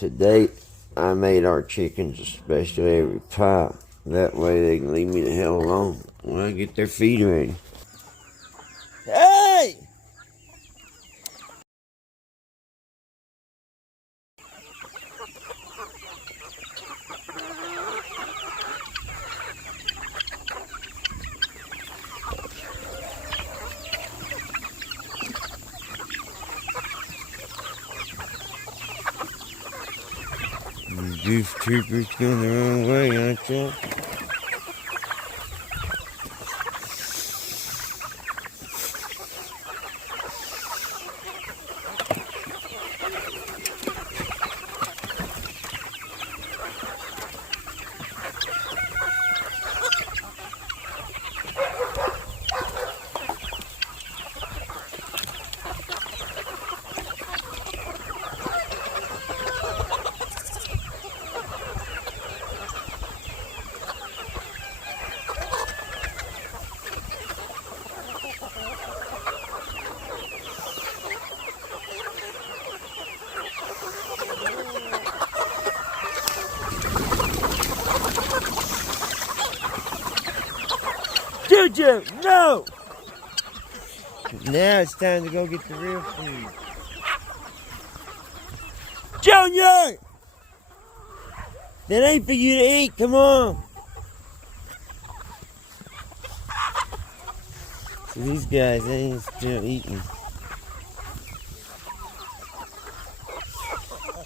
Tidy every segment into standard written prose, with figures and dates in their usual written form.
Today, I made our chickens a special every pie. That way they can leave me the hell alone when I get their feed ready. Hey! Goof troopers going the wrong way, aren't you? Juju, no! Now it's time to go get the real food. Junior! That ain't for you to eat, come on! So these guys, they ain't still eating.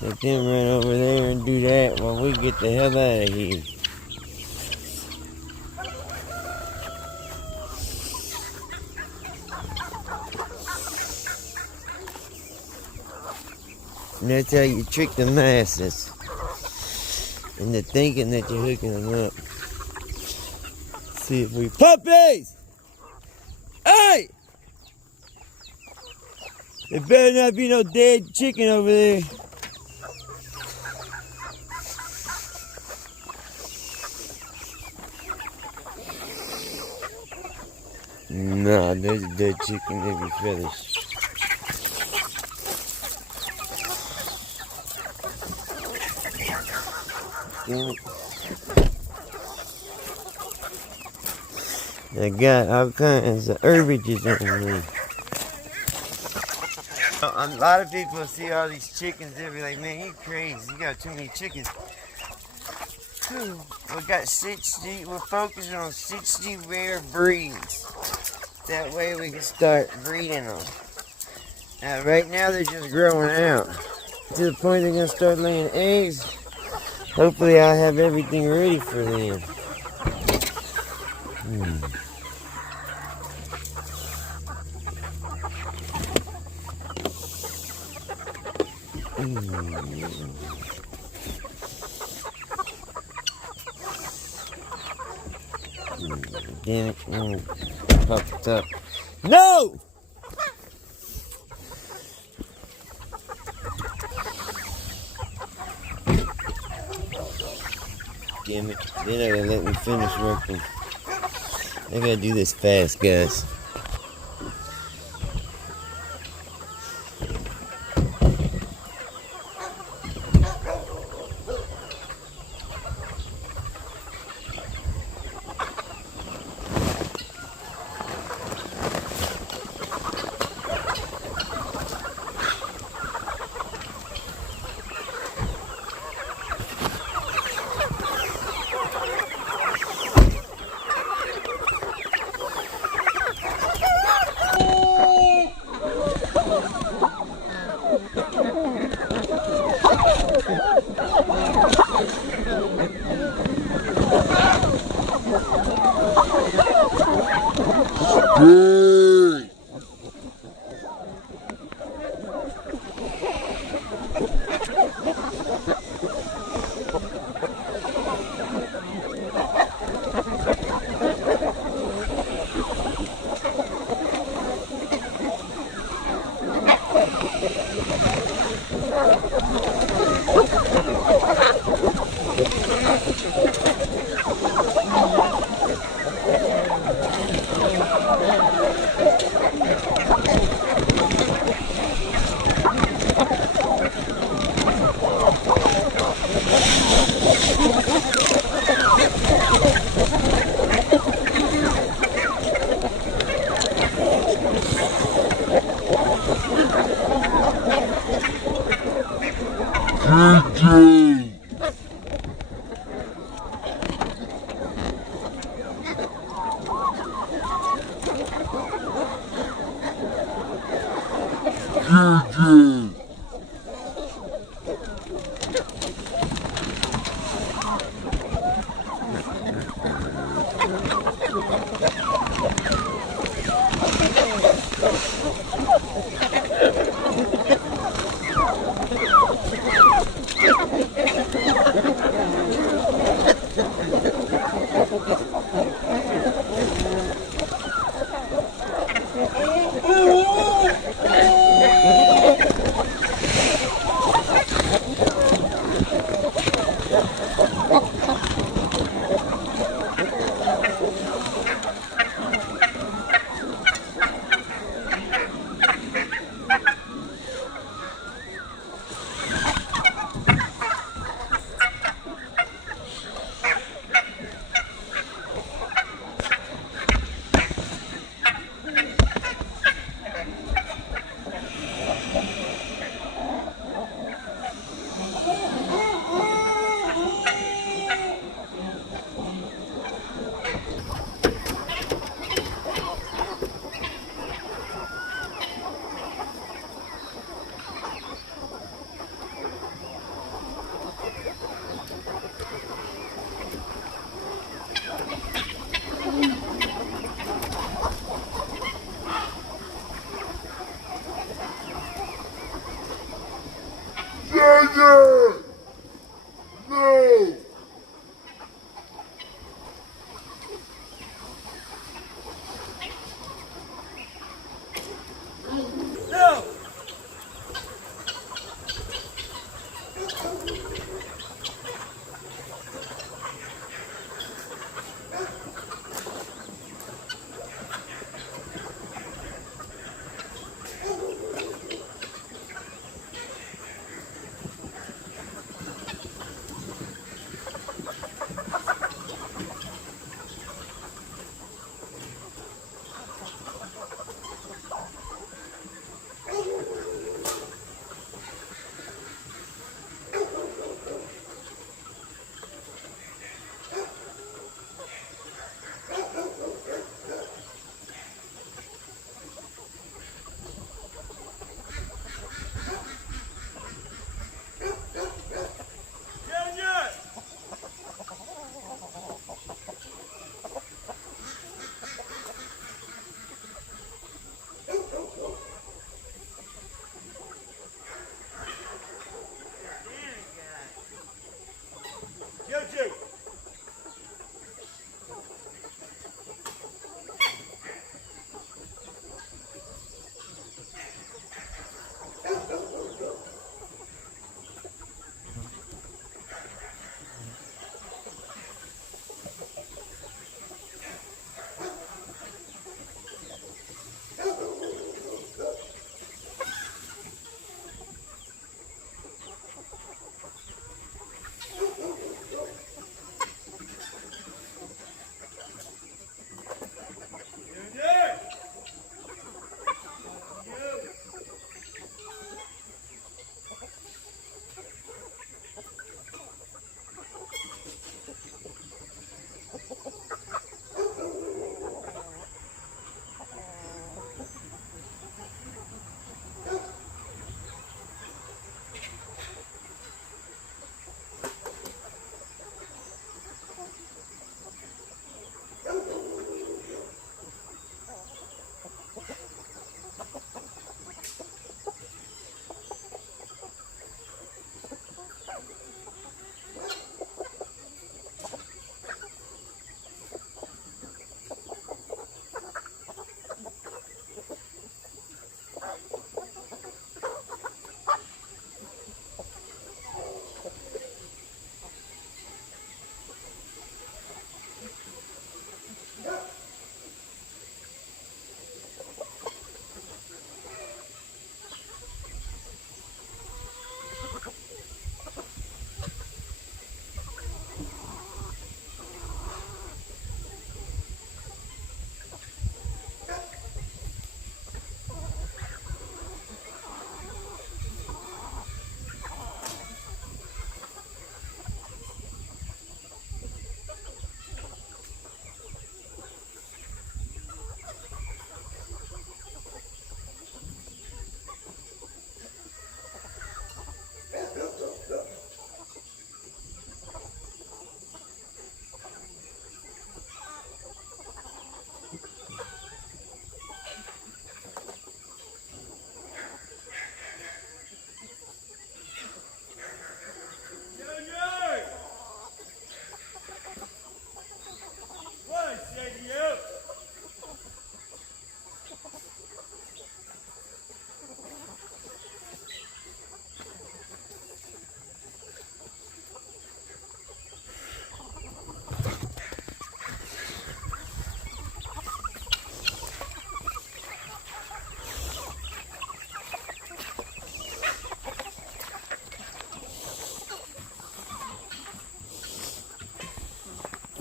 Let them run over there and do that while we get the hell out of here. And that's how you trick the masses into thinking that you're hooking them up. See if we... Puppies! Hey! There better not be no dead chicken over there. Nah, there's a dead chicken every feathers. I got all kinds of herbages on me. A lot of people see all these chickens, they'll be like, man, you crazy, you got too many chickens. We got 60, we're focusing on 60 rare breeds. That way we can start breeding them. Right now they're just growing out. To the point they're going to start laying eggs. Hopefully I'll have everything ready for them. Damn it, popped up. No! Damn it, they're not gonna let me finish working. I gotta do this fast, guys.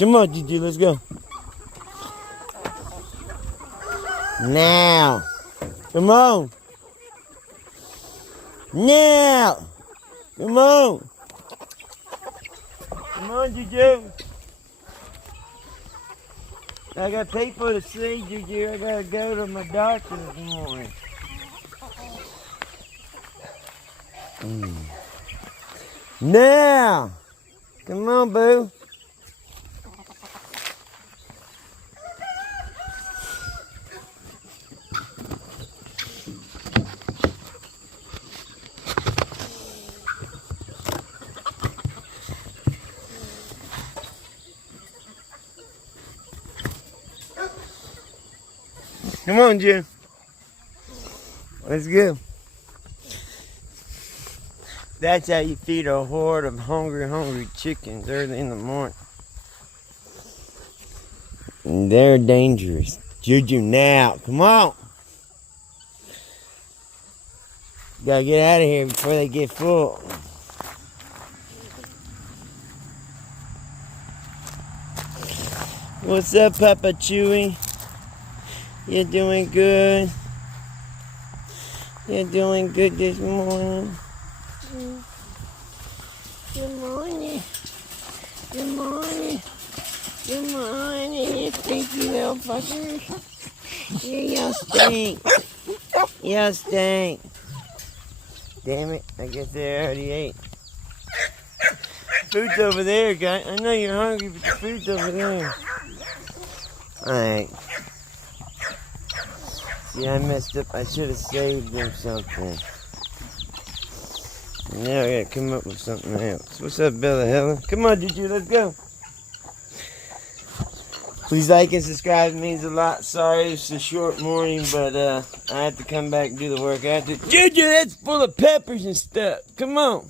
Come on, Juju, let's go. Now. Come on. Now. Come on. Come on, Juju. I got people to see, Juju. I gotta go to my doctor this morning. Now. Come on, boo. Come on, Jim. Let's go. That's how you feed a horde of hungry chickens early in the morning. And they're dangerous. Juju, now. Come on. Gotta get out of here before they get full. What's up, Papa Chewy? You're doing good. You're doing good this morning. Good morning. Good morning. Good morning, you stinky little fuckers. Y'all stink. Y'all stink. Damn it, I guess they already ate. Food's over there, guy. I know you're hungry, but the food's over there. Alright. See, I messed up. I should have saved them something. Now I gotta come up with something else. What's up, Bella Helen? Come on, Juju, let's go. Please like and subscribe. It means a lot. Sorry it's a short morning, but I have to come back and do the work. I have to. Juju, that's full of peppers and stuff. Come on.